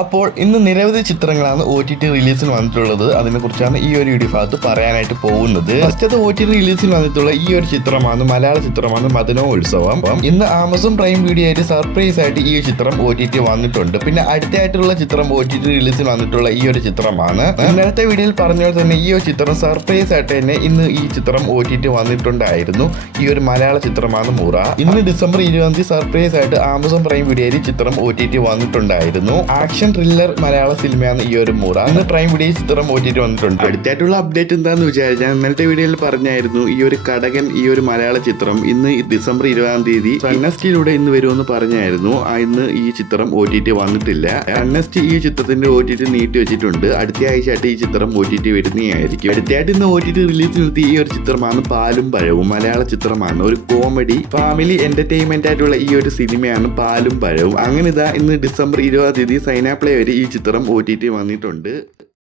അപ്പോൾ ഇന്ന് നിരവധി ചിത്രങ്ങളാണ് OTT റിലീസിൽ വന്നിട്ടുള്ളത്. അതിനെക്കുറിച്ചാണ് ഈ ഒരു വീഡിയോ ഭാഗത്ത് പറയാനായിട്ട് പോകുന്നത്. ഫസ്റ്റത്തെ OTT റിലീസിൽ വന്നിട്ടുള്ള ഈ ഒരു ചിത്രമാണ്, മലയാള ചിത്രമാണ് മദനോത്സവം. ഇന്ന് ആമസോൺ പ്രൈം വീഡിയോ ആയിട്ട് സർപ്രൈസ് ആയിട്ട് ഈ ചിത്രം OTT വന്നിട്ടുണ്ട്. പിന്നെ അടുത്തായിട്ടുള്ള ചിത്രം OTT റിലീസിൽ വന്നിട്ടുള്ള ഈ ഒരു ചിത്രമാണ്. ഇന്നലത്തെ വീഡിയോയിൽ പറഞ്ഞ പോലെ തന്നെ ഈ ഒരു ചിത്രം സർപ്രൈസ് ആയിട്ട് തന്നെ ഇന്ന് ഈ ചിത്രം OTT വന്നിട്ടുണ്ടായിരുന്നു. ഈ ഒരു മലയാള ചിത്രമാണ് മുറ. ഇന്ന് ഡിസംബർ 20 സർപ്രൈസ് ആയിട്ട് ആമസോൺ പ്രൈം വീഡിയോയിൽ ചിത്രം OTT വന്നിട്ടുണ്ടായിരുന്നു. ആക്ഷൻ ത്രില്ലർ മലയാള സിനിമയാണ് ഈ ഒരു മുറ. ഇന്ന് പ്രൈം വീഡിയോ ചിത്രം OTT വന്നിട്ടുണ്ട്. അടുത്തായിട്ടുള്ള അപ്ഡേറ്റ് എന്താന്ന് വിചാരിച്ചാൽ ഇന്നലത്തെ വീഡിയോയിൽ പറഞ്ഞായിരുന്നു ഈ ഒരു കടകൻ ഈ ഒരു മലയാള ചിത്രം ഇന്ന് ഡിസംബർ 20 സൺനെസ്റ്റിലൂടെ ഇന്ന് വരുമെന്ന് പറഞ്ഞായിരുന്നു. ഇന്ന് ഈ ചിത്രം OTT വന്നിട്ടില്ല. സൺനെസ്റ്റ് ഈ ചിത്രത്തിന്റെ OTT നീട്ടി വെച്ചിട്ടുണ്ട്. അടുത്ത ആഴ്ചയായിട്ട് ഈ ചിത്രം OTT വരുന്നതായിരിക്കും. അടുത്തായിട്ട് ഇന്ന് OTT റിലീസ് നിർത്തി ഈ ഒരു ചിത്രമാണ് പാലും പഴവും. മലയാള ചിത്രമാണ്, ഒരു കോമഡി ഫാമിലി എന്റർടൈൻമെന്റ് ആയിട്ടുള്ള ഈ ഒരു സിനിമയാണ് പാലും പഴവും. അങ്ങനെ ഇതാ ഇന്ന് ഡിസംബർ 20 സൈനാപ്ലേ വരെ ഈ ചിത്രം OTT വന്നിട്ടുണ്ട്.